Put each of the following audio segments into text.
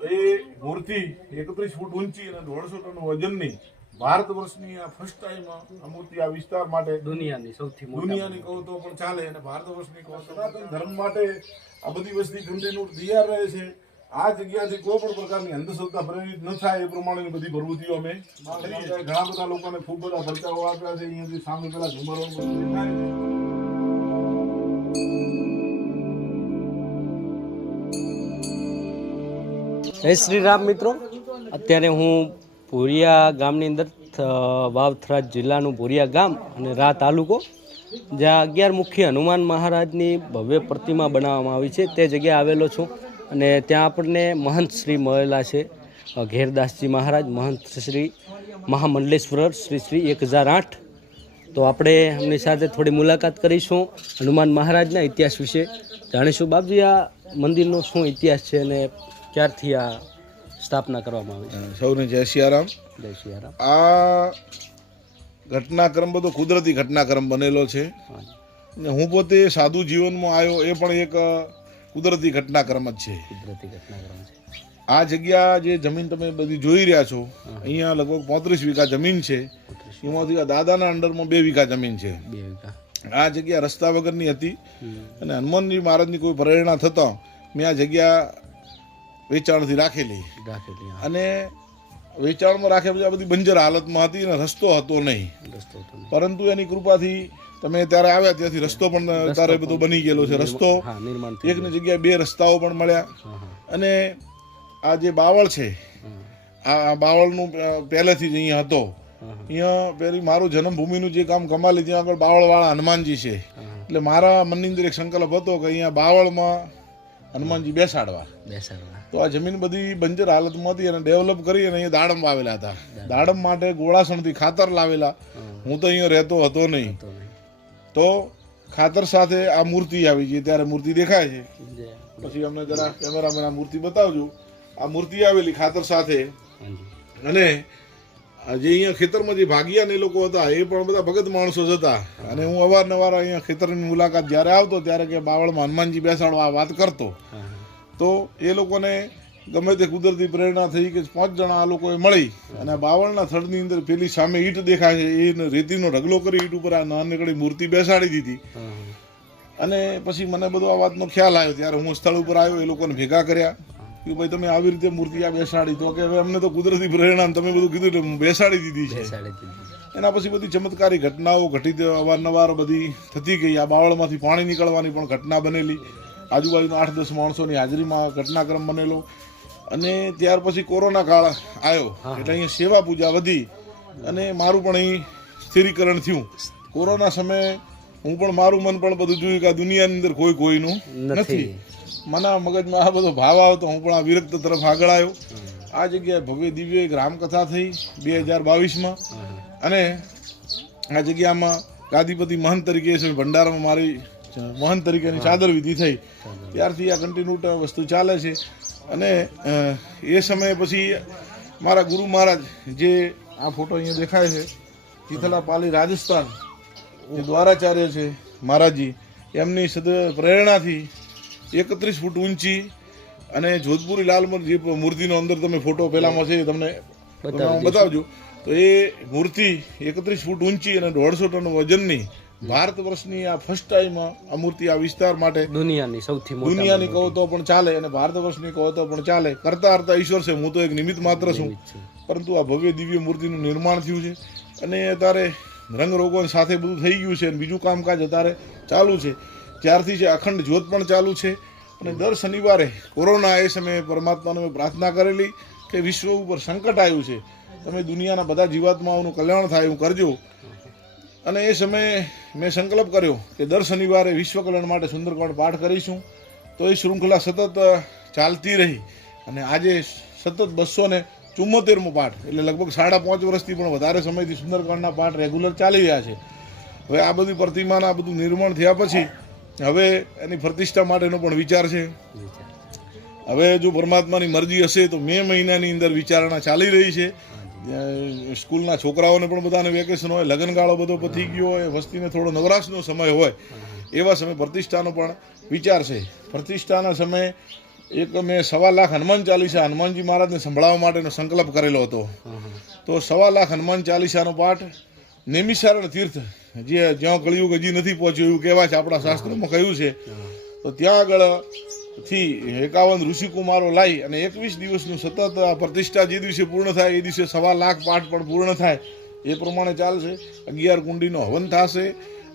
એ મૂર્તિ 31 ફૂટ ઊંચી અને 150 ટન વજનની ભારત વર્ષની આ ફર્સ્ટ ટાઈમ આ મૂર્તિ આ વિસ્તાર માટે દુનિયાની સૌથી મોટી દુનિયાની કહો તો પણ ચાલે અને ભારત વર્ષની કહો તો સનાતન ધર્મ માટે આ બધી વસ્તી કન્ટિન્યુ તૈયાર રહે છે. આ જગ્યાથી કોઈ પણ પ્રકારની અંધશ્રદ્ધા પ્રેરિત ન થાય એ પ્રમાણેની બધી પ્રવૃત્તિઓ અમે કરીએ. ઘણા બધા લોકોને ખૂબ બધા ખર્ચાઓ આપ્યા છે. અહીંયાથી સામે પેલા ઝુમરો બધું દેખાય છે. જય શ્રી રામ મિત્રો, અત્યારે હું ભોરિયા ગામની અંદર વાવથરા જિલ્લાનું ભોરિયા ગામ અને રા તાલુકો, જ્યાં 11 મુખી હનુમાન મહારાજની ભવ્ય પ્રતિમા બનાવવામાં આવી છે તે જગ્યાએ આવેલો છું. અને ત્યાં આપણને મહંત શ્રી મળેલા છે, ઘેરદાસજી મહારાજ, મહંત શ્રી મહામંડલેશ્વર શ્રી 1008. તો આપણે એમની સાથે થોડી મુલાકાત કરીશું, હનુમાન મહારાજના ઇતિહાસ વિશે જાણીશું. બાપજી, આ મંદિરનો શું ઇતિહાસ છે અને ક્યારથી આ સ્થાપના કરવામાં આવી છે? સૌને જય સિયારામ. જય સિયારામ. આ ઘટનાક્રમ બધો કુદરતી ઘટનાક્રમ બનેલો છે ને હું પોતે સાદું જીવનમાં આવ્યો એ પણ એક કુદરતી ઘટનાક્રમ જ છે. કુદરતી ઘટનાક્રમ છે. આ જગ્યા જે જમીન તમે બધી જોઈ રહ્યા છો, અહીંયા લગભગ 35 વીઘા જમીન છે. એમાંથી આ દાદાના અંડરમાં 2 વીઘા જમીન છે. 2 વીઘા. આ જગ્યા રસ્તા વગરની હતી અને હનુમાનજી મહારાજની કોઈ પ્રેરણા થતાં મેં આ જગ્યા વેચાણથી રાખેલી. અને વેચાણમાં રાખ્યા પછી આ બધી બંજર હાલતમાં હતી અને રસ્તો હતો નહીં. પરંતુ એની કૃપાથી તમે ત્યારે આવ્યા ત્યાંથી રસ્તો પણ તારે બધો બની ગયેલો છે. રસ્તો એકની જગ્યાએ 2 રસ્તાઓ પણ મળ્યા. અને આ જે બાવળ છે, આ બાવળનું પહેલેથી જ અહીંયા હતો. અહીંયા પેલી મારું જન્મભૂમિનું જે કામ કમાલી, ત્યાં આગળ બાવળવાળા હનુમાનજી છે. એટલે મારા મનની અંદર એક સંકલ્પ હતો કે અહીંયા બાવળમાં હનુમાનજી બેસાડવા. તો આ જમીન બધી બંજર હાલતમાં હતી અને ડેવલપ કરી અને અહીંયા દાડમ વાવેલા હતા. દાડમ માટે ગોળાસણથી ખાતર લાવેલા. હું તો અહીંયા રહેતો હતો નહીં. તો ખાતર સાથે આ મૂર્તિ આવી છે. ત્યારે મૂર્તિ દેખાય છે. પછી અમને જરા કેમેરામેન આ મૂર્તિ બતાવજો. આ મૂર્તિ આવેલી ખાતર સાથે. અને જે અહીંયા ખેતરમાં જે ભાગિયાને લોકો હતા એ પણ બધા ભગત માણસો જ હતા. અને હું અવારનવાર અહીંયા ખેતરની મુલાકાત જ્યારે આવતો ત્યારે કે બાવળમાં હનુમાનજી બેસાડવા વાત કરતો. તો એ લોકોને ગમે તે કુદરતી પ્રેરણા થઈ કે 5 જણા આ લોકોએ મળી અને બાવળના થડની અંદર પેલી સામે ઈંટ દેખાય છે એ રેતીનો ઢગલો કરી ઈંટ ઉપર આ નાનકડી મૂર્તિ બેસાડી દીધી. અને પછી મને બધો આ વાતનો ખ્યાલ આવ્યો. ત્યારે હું સ્થળ ઉપર આવ્યો, એ લોકોને ભેગા કર્યા કે ભાઈ તમે આવી રીતે મૂર્તિ આ બેસાડી. તો કે હવે અમને તો કુદરતી પ્રેરણા તમે બધું કીધું એટલે બેસાડી દીધી છે. એના પછી બધી ચમત્કારી ઘટનાઓ ઘટી અવારનવાર બધી થતી ગઈ. આ બાવળમાંથી પાણી નીકળવાની પણ ઘટના બનેલી. આજુબાજુના 8-10 માણસોની હાજરીમાં ઘટનાક્રમ બનેલો. અને ત્યાર પછી કોરોના કાળ આવ્યો એટલે અહીંયા સેવા પૂજા વધી અને મારું પણ અહીં સ્થિરીકરણ થયું. કોરોના સમયે હું પણ મારું મન પણ બધું જોયું કે આ દુનિયાની અંદર કોઈનું નથી. મને મગજમાં આ બધો ભાવ આવતો. હું પણ આ વિરક્ત તરફ આગળ આવ્યો. આ જગ્યાએ ભવ્ય દિવ્ય એક રામકથા થઈ 2022માં. અને આ જગ્યામાં ગાદીપતિ મહંત તરીકે ભંડારામાં મારી મહંત તરીકેની ચાદર વિધિ થઈ. ત્યારથી આ કન્ટિન્યુ વસ્તુ ચાલે છે. અને એ સમયે પછી મારા ગુરુ મહારાજ, જે આ ફોટો અહીંયા દેખાય છે, ચિથલાપાલી રાજસ્થાન જે દ્વારાચાર્ય છે મહારાજજી, એમની પ્રેરણાથી 31 ફૂટ ઊંચી અને જોધપુરી લાલમર જે મૂર્તિનો અંદર તમે ફોટો પહેલામાં છે તમને બતાવજો. તો એ મૂર્તિ 31 ફૂટ ઊંચી અને 150 ટન વજનની ભારત વર્ષની આ ફર્સ્ટ ટાઈમ આ મૂર્તિ આ વિસ્તાર માટે દુનિયાની સૌથી મોટી, દુનિયાની કહો તો પણ ચાલે અને ભારત વર્ષની કહો તો પણ ચાલે. કરતા હરતા ઈશ્વર છે, હું તો એક નિમિત્ત માત્ર છું. પરંતુ આ ભવ્ય દિવ્ય મૂર્તિનું નિર્માણ થયું છે અને અત્યારે રંગરોગો સાથે બધું થઈ ગયું છે. અને બીજું કામકાજ અત્યારે ચાલુ છે. ત્યારથી છે અખંડ જ્યોત પણ ચાલુ છે. અને દર શનિવારે કોરોના એ સમયે પરમાત્માને મેં પ્રાર્થના કરેલી કે વિશ્વ ઉપર સંકટ આવ્યું છે, તમે દુનિયાના બધા જીવાત્માઓનું કલ્યાણ થાય એવું કરજો. અને એ સમયે મેં સંકલ્પ કર્યો કે દર શનિવારે વિશ્વ કલ્યાણ માટે સુંદરકાંડ પાઠ કરીશું. તો એ શૃંખલા સતત ચાલતી રહી અને આજે સતત 274મો પાઠ, એટલે લગભગ 5.5 વર્ષથી પણ વધારે સમયથી સુંદરકાંડના પાઠ રેગ્યુલર ચાલી રહ્યા છે. હવે આ બધી પ્રતિમાના બધું નિર્માણ થયા પછી હવે એની પ્રતિષ્ઠા માટેનો પણ વિચાર છે. હવે જો પરમાત્માની મરજી હશે તો મે મહિનાની અંદર વિચારણા ચાલી રહી છે. સ્કૂલના છોકરાઓને પણ બધાને વેકેશન હોય, લગ્નગાળો બધો પતી ગયો હોય, વસ્તીને થોડો નવરાશનો સમય હોય, એવા સમયે પ્રતિષ્ઠાનો પણ વિચાર છે. પ્રતિષ્ઠાના સમયે એક મેં 1.25 લાખ હનુમાન ચાલીસા હનુમાનજી મહારાજને સંભળાવવા માટેનો સંકલ્પ કરેલો હતો. તો 1.25 લાખ હનુમાન ચાલીસાનો પાઠ નેમિષારણ તીર્થ, જે જ્યાં કળિયુગ હજી નથી પહોંચ્યું એવું કહેવાય છે, આપણા શાસ્ત્રોમાં કહ્યું છે. તો ત્યાં આગળથી 51 ઋષિકુમારો લાવી અને 21 દિવસનું સતત પ્રતિષ્ઠા જે દિવસે પૂર્ણ થાય એ દિવસે 1.25 લાખ પાઠ પણ પૂર્ણ થાય એ પ્રમાણે ચાલશે. 11 કુંડીનો હવન થશે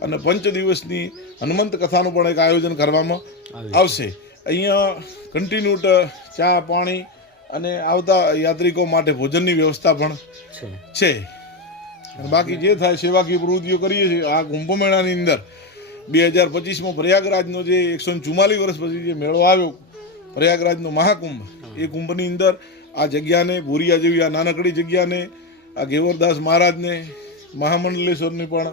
અને 5 દિવસની હનુમંત કથાનું પણ એક આયોજન કરવામાં આવશે. અહીંયા કન્ટિન્યુ ચા પાણી અને આવતા યાત્રિકો માટે ભોજનની વ્યવસ્થા પણ છે. અને બાકી જે થાય સેવાકીય પ્રવૃત્તિઓ કરીએ છીએ. આ કુંભ મેળાની અંદર 2025માં પ્રયાગરાજનો જે 144 વર્ષ પછી જે મેળો આવ્યો, પ્રયાગરાજનો મહાકુંભ, એ કુંભની અંદર આ જગ્યાને, ભોરિયા જેવી આ નાનકડી જગ્યાને, આ ગેવરદાસ મહારાજને, મહામંડલેશ્વરની પણ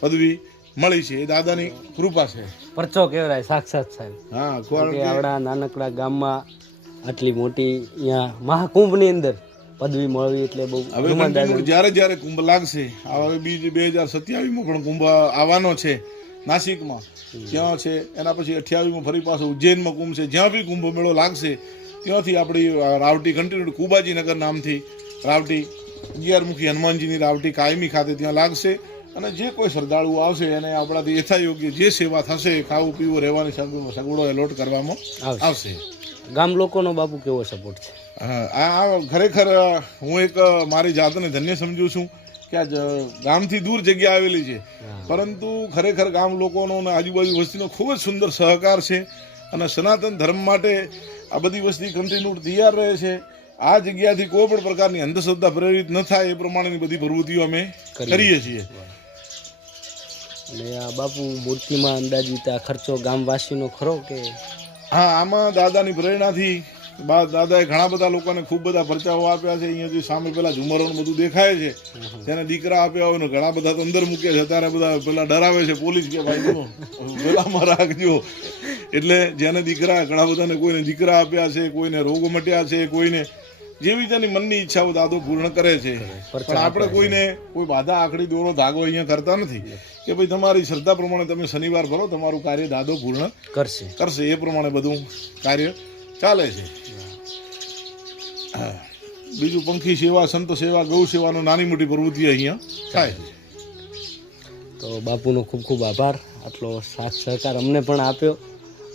પદવી મળી છે. એ દાદાની કૃપા છે. પરચો કહેવાય સાક્ષાત સાહેબ. હા, આપણા નાનકડા ગામમાં આટલી મોટી અહીંયા મહાકુંભની અંદર પદવી મળવી એટલે બહુ. હવે જ્યારે જ્યારે કુંભ લાગશે, હવે 2027માં પણ કુંભ આવવાનો છે નાસિકમાં, ત્યાં છે. એના પછી 28માં ફરી પાછો ઉજ્જૈનમાં કુંભ છે. જ્યાં બી કુંભ મેળો લાગશે ત્યાંથી આપણી રાવટી કન્ટિન્યુ કુબાજીનગર નામથી રાવટી 11 મુખી હનુમાનજીની રાવટી કાયમી ખાતે ત્યાં લાગશે. અને જે કોઈ શ્રદ્ધાળુ આવશે એને આપણાથી યથાયોગ્ય જે સેવા થશે, ખાવું પીવું રહેવાની સગવડો એલોટ કરવામાં આવશે. ગામ લોકોનો બાપુ કેવો સપોર્ટ છે? આ ખરેખર હું એક મારી જાતને ધન્ય સમજુ છું કે આ ગામથી દૂર જગ્યા આવેલી છે, પરંતુ ખરેખર ગામ લોકોનો અને આજુબાજુ વસ્તીનો ખૂબ જ સુંદર સહકાર છે. અને સનાતન ધર્મ માટે આ બધી વસ્તી કન્ટિન્યુ તૈયાર રહે છે. આ જગ્યાથી કોઈ પણ પ્રકારની અંધશ્રદ્ધા પ્રેરિત ન થાય એ પ્રમાણેની બધી પ્રવૃત્તિઓ અમે કરીએ છીએ. અને આ બાપુ મૂર્તિમાં અંદાજિત આ ખર્ચો ગામવાસીનો ખરો કે? હા, આમાં દાદાની પ્રેરણાથી દાદાએ ઘણા બધા લોકોને ખૂબ બધા પરચાઓ આપ્યા છે. અહીંયા જે સામે પેલા ઝુમરોનું બધું દેખાય છે, તેને દીકરા આપ્યા હોય ને ઘણા બધા તો અંદર મૂક્યા છે. અત્યારે બધા પેલા ડરાવે છે પોલીસ કે ભાઈ પેલામાં રાખજો. એટલે જેને દીકરા, ઘણા બધાને કોઈને દીકરા આપ્યા છે, કોઈને રોગ મટ્યા છે, કોઈને જેવી તેની મનની ઈચ્છાઓ દાદો પૂર્ણ કરે છે. પણ આપણે કોઈને કોઈ બાધા આખડી દોરો ધાગો અહીંયા કરતા નથી કે ભાઈ તમારી શ્રદ્ધા પ્રમાણે તમે શનિવાર ભરો, તમારું કાર્ય દાદો પૂર્ણ કરશે. એ પ્રમાણે બધું કાર્ય ચાલે છે. બીજું પંખી સેવા, સંત સેવા, ગૌ સેવાનો નાની મોટી પ્રવૃત્તિ અહીંયા થાય છે. તો બાપુનો ખૂબ ખૂબ આભાર, આટલો સાથ સહકાર અમને પણ આપ્યો.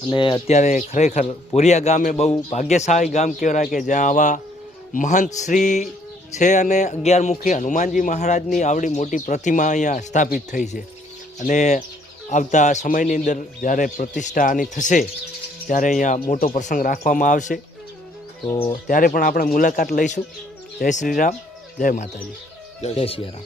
અને અત્યારે ખરેખર ભોરિયા ગામે બહુ ભાગ્યશાળી ગામ કહેવાય કે જ્યાં આવા મહંત શ્રી છે અને 11 મુખી હનુમાનજી મહારાજની આવડી મોટી પ્રતિમા અહીંયા સ્થાપિત થઈ છે. અને આવતા સમયની અંદર જ્યારે પ્રતિષ્ઠા આની થશે ત્યારે અહીંયા મોટો પ્રસંગ રાખવામાં આવશે. તો ત્યારે પણ આપણે મુલાકાત લઈશું. જય શ્રી રામ, જય માતાજી, જય સિયારામ.